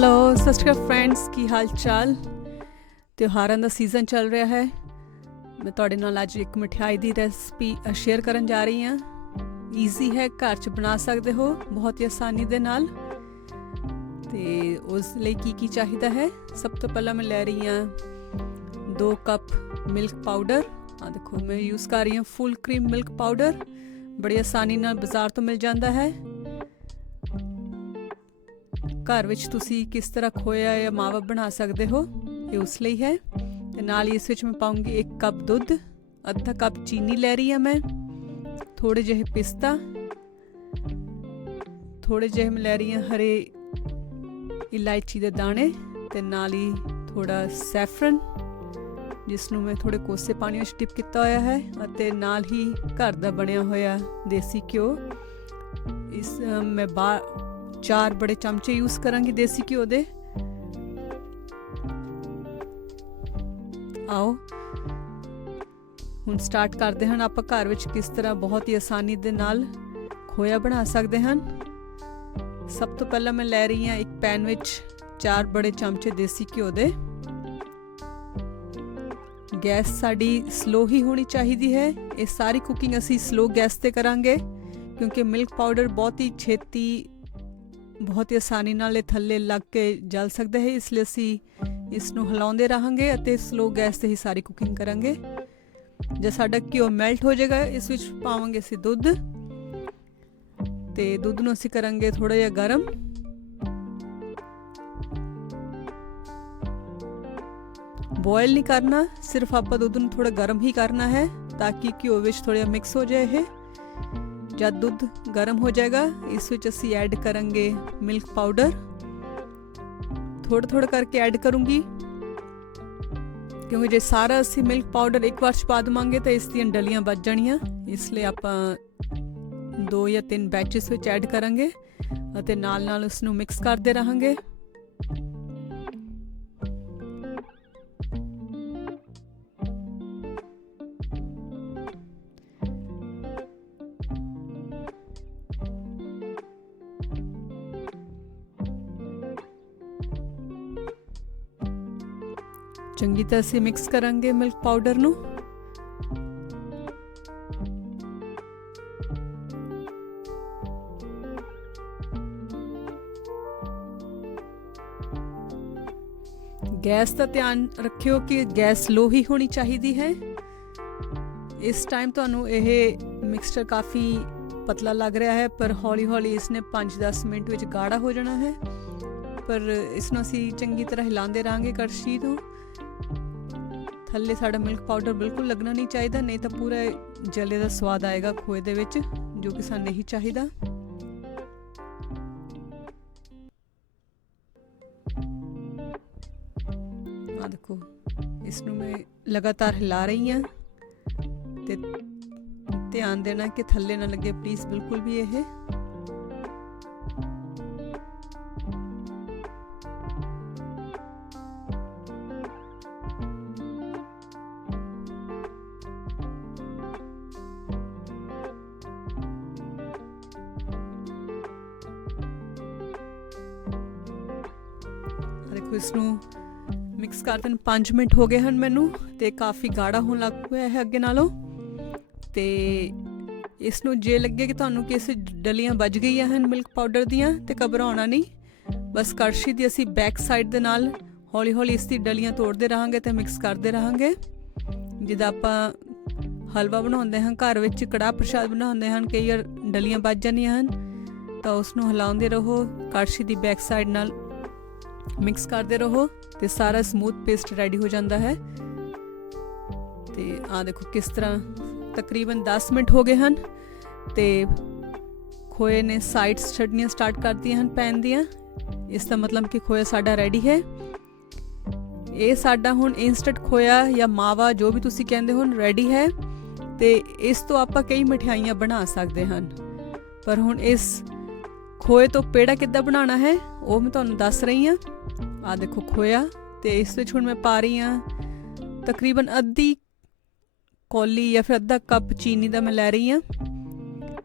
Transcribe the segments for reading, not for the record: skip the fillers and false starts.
Hello ਸਤਿ ਸ਼੍ਰੀ ਅਕਾਲ friends, ਕੀ ਹਾਲ ਚਾਲ। ਤਿਉਹਾਰਾਂ ਦਾ ਸੀਜ਼ਨ ਚੱਲ ਰਿਹਾ ਹੈ। ਮੈਂ ਤੁਹਾਡੇ ਨਾਲ ਅੱਜ ਇੱਕ ਮਠਿਆਈ ਦੀ ਰੈਸਪੀ ਸ਼ੇਅਰ ਕਰਨ ਜਾ ਰਹੀ ਹਾਂ। ਈਜ਼ੀ ਹੈ, ਘਰ 'ਚ ਬਣਾ ਸਕਦੇ ਹੋ ਬਹੁਤ ਹੀ ਆਸਾਨੀ ਦੇ ਨਾਲ। ਤੇ ਉਸ ਲਈ ਕੀ ਚਾਹੀਦਾ ਹੈ, ਸਭ ਤੋਂ ਪਹਿਲਾਂ ਮੈਂ ਲੈ ਰਹੀ ਹਾਂ 2 ਕੱਪ ਮਿਲਕ ਪਾਊਡਰ। ਆ ਦੇਖੋ ਮੈਂ ਯੂਜ਼ ਕਰ ਰਹੀ ਹਾਂ ਫੁੱਲ ਕਰੀਮ ਮਿਲਕ ਪਾਊਡਰ। ਬੜੀ ਆਸਾਨੀ ਨਾਲ ਬਾਜ਼ਾਰ ਤੋਂ ਮਿਲ ਜਾਂਦਾ ਹੈ। ਘਰ ਵਿੱਚ ਤੁਸੀਂ ਕਿਸ ਤਰ੍ਹਾਂ ਖੋਇਆ ਜਾਂ ਮਾਵਾ ਬਣਾ ਸਕਦੇ ਹੋ, ਇਹ ਉਸ ਲਈ ਹੈ। ਤੇ ਨਾਲ ਹੀ ਇਸ ਵਿੱਚ ਮੈਂ ਪਾਉਂਗੀ 1 ਕੱਪ ਦੁੱਧ, ਅੱਧਾ ਕੱਪ ਚੀਨੀ ਲੈ ਰਹੀ ਹਾਂ ਮੈਂ, ਥੋੜੇ ਜਿਹੇ ਪਿਸਤਾ, ਥੋੜੇ ਜਿਹੇ ਮੈਂ ਲੈ ਰਹੀ ਹਾਂ ਹਰੇ ਇਲਾਇਚੀ ਦੇ ਦਾਣੇ, ਤੇ ਨਾਲ ਹੀ ਥੋੜਾ ਸੈਫਰਨ ਜਿਸ ਨੂੰ ਮੈਂ ਥੋੜੇ ਕੋਸੇ ਪਾਣੀ ਵਿੱਚ ਡਿਪ ਕੀਤਾ ਹੋਇਆ ਹੈ, ਅਤੇ ਨਾਲ ਹੀ ਘਰ ਦਾ ਬਣਿਆ ਹੋਇਆ ਦੇਸੀ ਘਿਓ। ਇਸ ਮੈਂ 4 ਬੜੇ ਚਮਚੇ ਯੂਜ਼ ਕਰਾਂਗੀ ਦੇਸੀ ਘਿਓ ਦੇ। ਆਓ ਹੁਣ ਸਟਾਰਟ ਕਰਦੇ ਹਨ ਆਪਾਂ ਘਰ ਵਿੱਚ ਕਿਸ ਤਰ੍ਹਾਂ ਬਹੁਤ ਹੀ ਆਸਾਨੀ ਦੇ ਨਾਲ ਖੋਇਆ ਬਣਾ ਸਕਦੇ ਹਨ। ਸਭ ਤੋਂ ਪਹਿਲਾਂ ਮੈਂ ਲੈ ਰਹੀ ਹਾਂ ਇੱਕ ਪੈਨ ਵਿੱਚ 4 ਬੜੇ ਚਮਚੇ ਦੇਸੀ ਘਿਓ ਦੇ। ਗੈਸ ਸਾਡੀ ਸਲੋ ਹੀ ਹੋਣੀ ਚਾਹੀਦੀ ਹੈ। ਇਹ ਸਾਰੀ ਕੁਕਿੰਗ ਅਸੀਂ ਸਲੋ ਗੈਸ ਤੇ ਕਰਾਂਗੇ ਕਿਉਂਕਿ ਮਿਲਕ ਪਾਊਡਰ ਬਹੁਤ ਹੀ ਛੇਤੀ ਬਹੁਤ ਹੀ ਆਸਾਨੀ ਨਾਲ ਇਹ ਥੱਲੇ ਲੱਗ ਕੇ ਜਲ ਸਕਦਾ ਹੈ, ਇਸ ਲਈ ਅਸੀਂ ਇਸ ਨੂੰ ਹਿਲਾਉਂਦੇ ਰਹਾਂਗੇ ਅਤੇ ਸਲੋ ਗੈਸ ਤੇ ਹੀ ਸਾਰੀ ਕੁਕਿੰਗ ਕਰਾਂਗੇ। ਜਦ ਸਾਡਾ ਘਿਓ ਮੈਲਟ ਹੋ ਜਾਏਗਾ, ਇਸ ਵਿੱਚ ਪਾਵਾਂਗੇ ਅਸੀਂ ਦੁੱਧ, ਤੇ ਦੁੱਧ ਨੂੰ ਅਸੀਂ ਕਰਾਂਗੇ ਥੋੜਾ ਜਿਹਾ ਗਰਮ। ਬੋਇਲ ਨਹੀਂ ਕਰਨਾ, ਸਿਰਫ ਆਪਾਂ ਦੁੱਧ ਨੂੰ ਥੋੜਾ ਗਰਮ ਹੀ ਕਰਨਾ ਹੈ ਤਾਂ ਕਿ ਘਿਓ ਵਿੱਚ ਥੋੜਾ ਮਿਕਸ ਹੋ ਜਾਏ ਇਹ। ਜਦ ਦੁੱਧ ਗਰਮ ਹੋ ਜਾਏਗਾ, ਇਸ ਵਿੱਚ ਅਸੀਂ ਐਡ ਕਰਾਂਗੇ ਮਿਲਕ ਪਾਊਡਰ। ਥੋੜਾ ਕਰਕੇ ਐਡ ਕਰੂੰਗੀ ਕਿਉਂਕਿ ਜੇ ਸਾਰਾ ਅਸੀਂ ਮਿਲਕ ਪਾਊਡਰ ਇੱਕ ਵਾਰ 'ਚ ਪਾ ਦੇਵਾਂਗੇ ਤਾਂ ਇਸ ਦੀਆਂ ਡਲੀਆਂ ਵੱਜ ਜਾਣੀਆਂ, ਇਸ ਲਈ ਆਪਾਂ 2 ਜਾਂ 3 ਬੈਚਸ ਵਿੱਚ ਐਡ ਕਰਾਂਗੇ ਅਤੇ ਨਾਲ ਉਸ ਨੂੰ ਮਿਕਸ ਕਰਦੇ ਰਹਾਂਗੇ। ਚੰਗੀ ਤਰ੍ਹਾਂ ਅਸੀਂ ਮਿਕਸ ਕਰਾਂਗੇ ਮਿਲਕ ਪਾਊਡਰ ਨੂੰ। ਗੈਸ ਦਾ ਧਿਆਨ ਰੱਖਿਓ ਕਿ ਗੈਸ ਲੋ ਹੀ ਹੋਣੀ ਚਾਹੀਦੀ ਹੈ। ਇਸ ਟਾਈਮ ਤੁਹਾਨੂੰ ਇਹ ਮਿਕਸਚਰ ਕਾਫੀ ਪਤਲਾ ਲੱਗ ਰਿਹਾ ਹੈ, ਪਰ ਹੌਲੀ ਇਸਨੇ 5-10 ਮਿੰਟ ਵਿੱਚ ਗਾੜਾ ਹੋ ਜਾਣਾ ਹੈ। ਪਰ ਇਸ ਨੂੰ ਅਸੀਂ ਚੰਗੀ ਤਰ੍ਹਾਂ ਹਿਲਾਉਂਦੇ ਰਹਾਂਗੇ ਕੜਛੀ ਤੋਂ। ਥੱਲੇ ਸਾਡਾ ਮਿਲਕ ਪਾਊਡਰ ਬਿਲਕੁਲ ਲੱਗਣਾ ਨਹੀਂ ਚਾਹੀਦਾ, ਨਹੀਂ ਤਾਂ ਪੂਰਾ ਜਲੇ ਦਾ ਸਵਾਦ ਆਏਗਾ ਖੋਏ ਦੇ ਵਿੱਚ, ਜੋ ਕਿ ਸਾਨੂੰ ਨਹੀਂ ਚਾਹੀਦਾ। ਆ ਦੇਖੋ, ਇਸ ਨੂੰ ਮੈਂ ਲਗਾਤਾਰ ਹਿਲਾ ਰਹੀ ਹਾਂ ਤੇ ਧਿਆਨ ਦੇਣਾ ਕਿ ਥੱਲੇ ਨਾ ਲੱਗੇ ਪਲੀਜ਼ ਬਿਲਕੁਲ ਵੀ ਇਹ। ਦੇਖੋ, ਇਸ ਨੂੰ ਮਿਕਸ ਕਰਦੇ ਨੂੰ 5 ਮਿੰਟ ਹੋ ਗਏ ਹਨ ਮੈਨੂੰ, ਤੇ ਕਾਫੀ ਗਾੜਾ ਹੋਣ ਲੱਗ ਪਿਆ ਹੈ ਅੱਗੇ ਨਾਲੋਂ। ਤੇ ਇਸ ਨੂੰ ਜੇ ਲੱਗੇ ਕਿ ਤੁਹਾਨੂੰ ਕਿ ਇਸ ਡਲੀਆਂ ਵੱਜ ਗਈਆਂ ਹਨ ਮਿਲਕ ਪਾਊਡਰ ਦੀਆਂ, ਤੇ ਘਬਰਾਉਣਾ ਨਹੀਂ। ਬਸ ਕੜਛੀ ਦੀ ਅਸੀਂ ਬੈਕ ਸਾਈਡ ਦੇ ਨਾਲ ਹੌਲੀ ਇਸ ਦੀ ਡਲੀਆਂ ਤੋੜਦੇ ਰਹਾਂਗੇ ਤੇ ਮਿਕਸ ਕਰਦੇ ਰਹਾਂਗੇ। ਜਿੱਦਾਂ ਆਪਾਂ ਹਲਵਾ ਬਣਾਉਂਦੇ ਹਾਂ ਘਰ ਵਿੱਚ, ਕੜਾਹ ਪ੍ਰਸ਼ਾਦ ਬਣਾਉਂਦੇ ਹਨ, ਕਈ ਵਾਰ ਡਲੀਆਂ ਵੱਜ ਜਾਂਦੀਆਂ ਹਨ, ਤਾਂ ਉਸ ਨੂੰ ਹਿਲਾਉਂਦੇ ਰਹੋ, ਕੜਛੀ ਦੀ ਬੈਕ ਸਾਈਡ ਨਾਲ ਮਿਕਸ ਕਰਦੇ ਰਹੋ ਤੇ ਸਾਰਾ ਸਮੂਥ ਪੇਸਟ ਰੈਡੀ ਹੋ ਜਾਂਦਾ ਹੈ। ਤੇ ਆ ਦੇਖੋ ਕਿਸ ਤਰ੍ਹਾਂ ਤਕਰੀਬਨ 10 ਮਿੰਟ ਹੋ ਗਏ ਹਨ ਤੇ ਖੋਏ ਨੇ ਸਾਈਡਸ ਛੱਡਣੀਆਂ ਸਟਾਰਟ ਕਰਤੀਆਂ ਹਨ ਪੈਨ ਦੀਆਂ। ਇਸ ਦਾ ਮਤਲਬ ਕਿ ਖੋਇਆ ਸਾਡਾ ਰੈਡੀ ਹੈ। ਇਹ ਸਾਡਾ ਹੁਣ ਇੰਸਟੈਂਟ ਖੋਇਆ ਜਾਂ ਮਾਵਾ, ਜੋ ਵੀ ਤੁਸੀਂ ਕਹਿੰਦੇ ਹੋ, ਰੈਡੀ ਹੈ। ਤੇ ਇਸ ਤੋਂ ਆਪਾਂ ਕਈ ਮਠਿਆਈਆਂ ਬਣਾ ਸਕਦੇ ਹਨ, ਪਰ ਹੁਣ ਇਸ ਖੋਏ ਤੋਂ ਪੇੜਾ ਕਿੱਦਾਂ ਬਣਾਉਣਾ ਹੈ ਉਹ ਮੈਂ ਤੁਹਾਨੂੰ ਦੱਸ ਰਹੀ ਹਾਂ। ਆ ਦੇਖੋ ਖੋਇਆ, ਤੇ ਇਸ ਵਿੱਚ ਹੁਣ ਮੈਂ ਪਾ ਰਹੀ ਹਾਂ ਤਕਰੀਬਨ ਅੱਧੀ ਕੌਲੀ ਜਾਂ ਫਿਰ ਅੱਧਾ ਕੱਪ ਚੀਨੀ ਦਾ ਮੈਂ ਲੈ ਰਹੀ ਹਾਂ।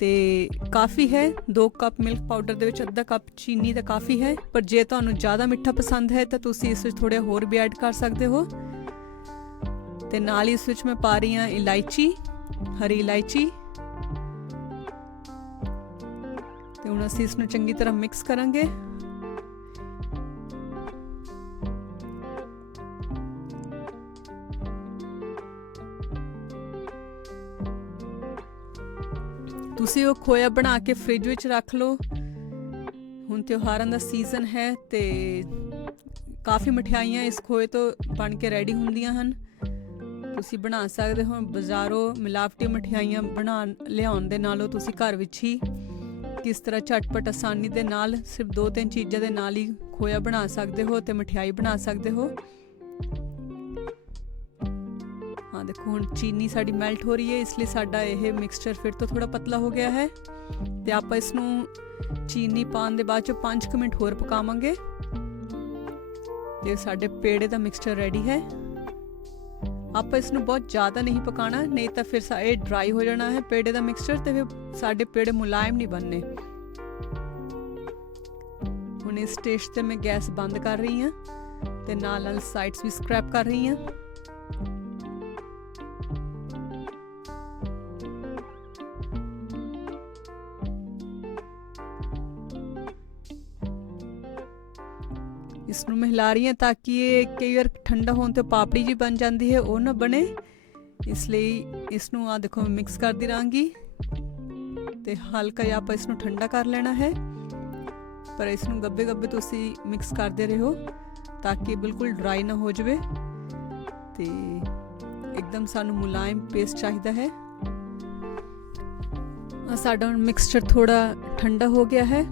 ਤੇ ਕਾਫੀ ਹੈ। 2 ਕੱਪ ਮਿਲਕ ਪਾਊਡਰ ਦੇ ਵਿੱਚ ਅੱਧਾ ਕੱਪ ਚੀਨੀ ਤਾਂ ਕਾਫੀ ਹੈ, ਪਰ ਜੇ ਤੁਹਾਨੂੰ ਜ਼ਿਆਦਾ ਮਿੱਠਾ ਪਸੰਦ ਹੈ ਤਾਂ ਤੁਸੀਂ ਇਸ ਵਿੱਚ ਥੋੜ੍ਹਾ ਹੋਰ ਵੀ ਐਡ ਕਰ ਸਕਦੇ ਹੋ। ਤੇ ਨਾਲ ਹੀ ਇਸ ਵਿੱਚ ਮੈਂ ਪਾ ਰਹੀ ਹਾਂ ਇਲਾਇਚੀ, ਹਰੀ ਇਲਾਇਚੀ। ਤੇ ਹੁਣ ਅਸੀਂ ਇਸ ਨੂੰ ਚੰਗੀ ਤਰ੍ਹਾਂ ਮਿਕਸ ਕਰਾਂਗੇ। ਤੁਸੀਂ ਉਹ ਖੋਇਆ ਬਣਾ ਕੇ ਫ੍ਰਿਜ ਵਿੱਚ ਰੱਖ ਲਓ। ਹੁਣ ਤਿਉਹਾਰਾਂ ਦਾ ਸੀਜ਼ਨ ਹੈ ਤੇ ਕਾਫੀ ਮਠਿਆਈਆਂ ਇਸ ਖੋਏ ਤੋਂ ਬਣ ਕੇ ਰੈਡੀ ਹੁੰਦੀਆਂ ਹਨ। ਤੁਸੀਂ ਬਣਾ ਸਕਦੇ ਹੋ। ਬਾਜ਼ਾਰੋਂ ਮਿਲਾਵਟੀ ਮਠਿਆਈਆਂ ਲਿਆਉਣ ਦੇ ਨਾਲੋਂ ਤੁਸੀਂ ਘਰ ਵਿੱਚ ਹੀ ਕਿਸ ਤਰ੍ਹਾਂ ਝਟਪਟ ਆਸਾਨੀ ਦੇ ਨਾਲ ਸਿਰਫ 2-3 ਚੀਜ਼ਾਂ ਦੇ ਨਾਲ ਹੀ ਖੋਇਆ ਬਣਾ ਸਕਦੇ ਹੋ ਤੇ ਮਠਿਆਈ ਬਣਾ ਸਕਦੇ ਹੋ। ਹਾਂ ਦੇਖੋ, ਹੁਣ ਚੀਨੀ ਸਾਡੀ ਮੈਲਟ ਹੋ ਰਹੀ ਹੈ, ਇਸ ਲਈ ਸਾਡਾ ਇਹ ਮਿਕਸਚਰ ਫਿਰ ਤੋਂ ਥੋੜਾ ਪਤਲਾ ਹੋ ਗਿਆ ਹੈ। ਤੇ ਆਪਾਂ ਇਸ ਨੂੰ ਚੀਨੀ ਪਾਉਣ ਦੇ ਬਾਅਦ 5 ਮਿੰਟ ਹੋਰ ਪਕਾਵਾਂਗੇ ਤੇ ਸਾਡੇ ਪੇੜੇ ਦਾ ਮਿਕਸਚਰ ਰੈਡੀ ਹੈ। ਆਪਾਂ ਇਸ ਨੂੰ ਬਹੁਤ ਜ਼ਿਆਦਾ ਨਹੀਂ ਪਕਾਣਾ, ਨਹੀਂ ਤਾਂ ਫਿਰ ਇਹ ਡਰਾਈ ਹੋ ਜਾਣਾ ਹੈ ਪੇੜੇ ਦਾ ਮਿਕਸਚਰ, ਤੇ ਫਿਰ ਸਾਡੇ ਪੇੜੇ ਮੁਲਾਇਮ ਨਹੀਂ ਬਣਨੇ। ਹੁਣ ਇਸ ਸਟੇਜ ਤੇ ਮੈਂ ਗੈਸ ਬੰਦ ਕਰ ਰਹੀ ਹਾਂ ਤੇ ਨਾਲ ਸਾਈਡਸ ਵੀ ਸਕ੍ਰੈਪ ਕਰ ਰਹੀ ਹਾਂ। ਇਸ ਨੂੰ ਮੈਂ ਹਿਲਾ ਰਹੀ ਹਾਂ ਤਾਂ ਕਿ ਇਹ ਕਈ ਵਾਰ ਠੰਡਾ ਹੋਣ ਤੇ ਪਾਪੜੀ ਜੀ ਬਣ ਜਾਂਦੀ ਹੈ, ਉਹ ਨਾ ਬਣੇ। ਇਸ ਲਈ ਇਸ ਨੂੰ ਦੇਖੋ ਮੈਂ ਮਿਕਸ ਕਰਦੀ ਰਹਾਂਗੀ ਤੇ ਹਲਕਾ ਜਿਹਾ ਆਪਾਂ ਇਸ ਨੂੰ ਠੰਡਾ ਕਰ ਲੈਣਾ ਹੈ। ਪਰ ਇਸ ਨੂੰ ਗੱਬੇ ਤੁਸੀਂ ਮਿਕਸ ਕਰਦੇ ਰਹੋ ਤਾਂ ਕਿ ਬਿਲਕੁਲ ਡਰਾਈ ਨਾ ਹੋ ਜਾਵੇ ਤੇ ਇੱਕਦਮ ਸਾਨੂੰ ਮੁਲਾਇਮ ਪੇਸਟ ਚਾਹੀਦਾ ਹੈ। ਸਾਡਾ ਹੁਣ ਮਿਕਸਚਰ ਥੋੜਾ ਠੰਡਾ ਹੋ ਗਿਆ ਹੈ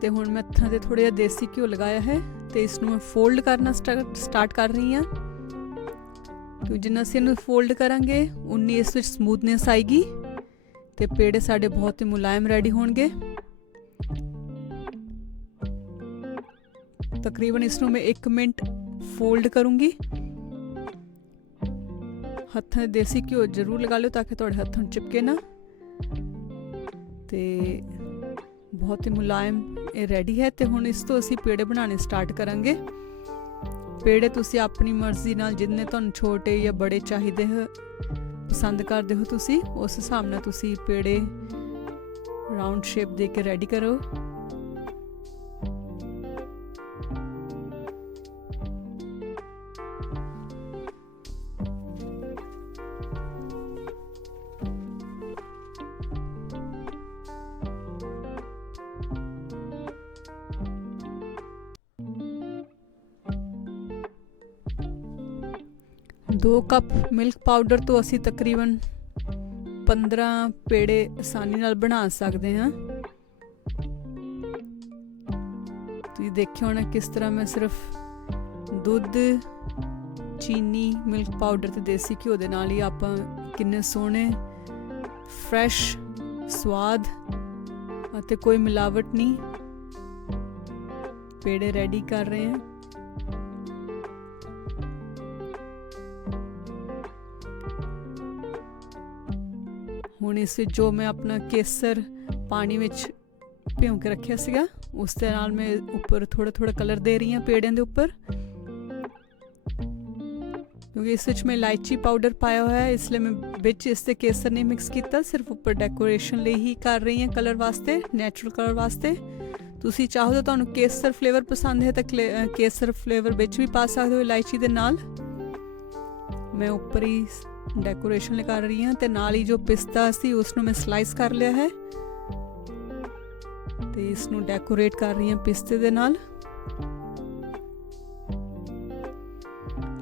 ਤੇ ਹੁਣ ਮੈਂ ਹੱਥਾਂ ਤੇ ਥੋੜਾ ਜਿਹਾ ਦੇਸੀ ਘਿਓ ਲਗਾਇਆ ਹੈ ਤੇ ਇਸ ਨੂੰ ਮੈਂ ਫੋਲਡ ਕਰਨਾ ਸਟਾਰਟ ਕਰ ਰਹੀ ਹਾਂ। ਕਿਉਂਕਿ ਜਿੰਨਾ ਅਸੀਂ ਇਹਨੂੰ ਫੋਲਡ ਕਰਾਂਗੇ ਉਨੀ ਇਸ ਵਿੱਚ ਸਮੂਥਨੈਸ ਆਏਗੀ ਤੇ ਪੇੜੇ ਸਾਡੇ ਬਹੁਤ ਹੀ ਮੁਲਾਇਮ ਰੈਡੀ ਹੋਣਗੇ। ਤਕਰੀਬਨ ਇਸ ਨੂੰ ਮੈਂ 1 ਮਿੰਟ ਫੋਲਡ ਕਰੂੰਗੀ। ਹੱਥਾਂ 'ਤੇ ਦੇਸੀ ਘਿਓ ਜ਼ਰੂਰ ਲਗਾ ਲਿਓ ਤਾਂ ਕਿ ਤੁਹਾਡੇ ਹੱਥਾਂ ਨੂੰ ਚਿਪਕੇ ਨਾ। ਤੇ ਬਹੁਤ ਹੀ ਮੁਲਾਇਮ ਇਹ ਰੈਡੀ ਹੈ ਤੇ ਹੁਣ ਇਸ ਤੋਂ ਅਸੀਂ ਪੇੜੇ ਬਣਾਉਣੇ ਸਟਾਰਟ ਕਰਾਂਗੇ। ਪੇੜੇ ਤੁਸੀਂ ਆਪਣੀ ਮਰਜ਼ੀ ਨਾਲ ਜਿੰਨੇ ਤੁਹਾਨੂੰ ਛੋਟੇ ਜਾਂ ਬੜੇ ਚਾਹੀਦੇ ਹੋ, ਪਸੰਦ ਕਰਦੇ ਹੋ, ਤੁਸੀਂ ਉਸ ਹਿਸਾਬ ਨਾਲ ਤੁਸੀਂ ਪੇੜੇ ਰਾਊਂਡ ਸ਼ੇਪ ਦੇ ਕੇ ਰੈਡੀ ਕਰੋ। ਦੋ ਕੱਪ ਮਿਲਕ ਪਾਊਡਰ ਤੋਂ ਅਸੀਂ ਤਕਰੀਬਨ 15 ਪੇੜੇ ਆਸਾਨੀ ਨਾਲ ਬਣਾ ਸਕਦੇ ਹਾਂ। ਤੁਸੀਂ ਦੇਖਿਆ ਹੋਣਾ ਕਿਸ ਤਰ੍ਹਾਂ ਮੈਂ ਸਿਰਫ ਦੁੱਧ, ਚੀਨੀ, ਮਿਲਕ ਪਾਊਡਰ ਤੇ ਦੇਸੀ ਘਿਓ ਦੇ ਨਾਲ ਹੀ ਆਪਾਂ ਕਿੰਨੇ ਸੋਹਣੇ ਫਰੈਸ਼, ਸਵਾਦ ਅਤੇ ਕੋਈ ਮਿਲਾਵਟ ਨਹੀਂ ਪੇੜੇ ਰੈਡੀ ਕਰ ਰਹੇ ਹਾਂ। ਹੁਣ ਇਸ ਵਿੱਚ ਜੋ ਮੈਂ ਆਪਣਾ ਕੇਸਰ ਪਾਣੀ ਵਿੱਚ ਭਿਉਂ ਕੇ ਰੱਖਿਆ ਸੀਗਾ ਉਸ ਦੇ ਨਾਲ ਮੈਂ ਉੱਪਰ ਥੋੜਾ ਕਲਰ ਦੇ ਰਹੀ ਹਾਂ ਪੇੜਿਆਂ ਦੇ ਉੱਪਰ। ਕਿਉਂਕਿ ਇਸ ਵਿੱਚ ਮੈਂ ਇਲਾਇਚੀ ਪਾਊਡਰ ਪਾਇਆ ਹੋਇਆ ਹੈ, ਇਸ ਲਈ ਮੈਂ ਵਿੱਚ ਇਸ ਤੇ ਕੇਸਰ ਨਹੀਂ ਮਿਕਸ ਕੀਤਾ, ਸਿਰਫ ਉੱਪਰ ਡੈਕੋਰੇਸ਼ਨ ਲਈ ਹੀ ਕਰ ਰਹੀ ਹਾਂ, ਕਲਰ ਵਾਸਤੇ, ਨੈਚੁਰਲ ਕਲਰ ਵਾਸਤੇ। ਤੁਸੀਂ ਚਾਹੋ ਤਾਂ ਤੁਹਾਨੂੰ ਕੇਸਰ ਫਲੇਵਰ ਪਸੰਦ ਹੈ ਤਾਂ ਕੇਸਰ ਫਲੇਵਰ ਵਿੱਚ ਵੀ ਪਾ ਸਕਦੇ ਹੋ ਇਲਾਇਚੀ ਦੇ ਨਾਲ। ਮੈਂ ਉੱਪਰ ਹੀ ਡੈਕੋਰੇਸ਼ਨ ਲਈ ਕਰ ਰਹੀ ਹਾਂ ਤੇ ਨਾਲ ਹੀ ਜੋ ਪਿਸਤਾ ਸੀ ਉਸ ਨੂੰ ਮੈਂ ਸਲਾਈਸ ਕਰ ਲਿਆ ਹੈ ਤੇ ਇਸ ਨੂੰ ਡੈਕੋਰੇਟ ਕਰ ਰਹੀ ਹਾਂ ਪਿਸਤੇ ਦੇ ਨਾਲ।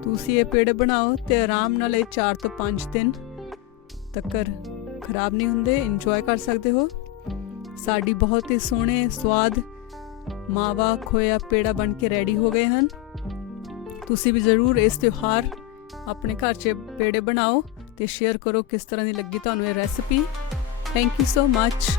ਤੁਸੀਂ ਇਹ ਪੇੜੇ ਬਣਾਓ ਤੇ ਆਰਾਮ ਨਾਲ ਇਹ 4 ਤੋਂ 5 ਦਿਨ ਤੱਕ ਖਰਾਬ ਨਹੀਂ ਹੁੰਦੇ, ਇੰਜੋਏ ਕਰ ਸਕਦੇ ਹੋ। ਸਾਡੀ ਬਹੁਤ ਹੀ ਸੋਹਣੇ ਸਵਾਦ ਮਾਵਾ ਖੋਇਆ ਪੇੜਾ ਬਣ ਕੇ ਰੈਡੀ ਹੋ ਗਏ ਹਨ। ਤੁਸੀਂ ਵੀ ਜ਼ਰੂਰ ਇਸ ਤਿਉਹਾਰ ਆਪਣੇ ਘਰ 'ਚ ਪੇੜੇ ਬਣਾਓ ਤੇ ਸ਼ੇਅਰ ਕਰੋ ਕਿਸ ਤਰ੍ਹਾਂ ਦੀ ਲੱਗੀ ਤੁਹਾਨੂੰ ਇਹ recipe. Thank you so much.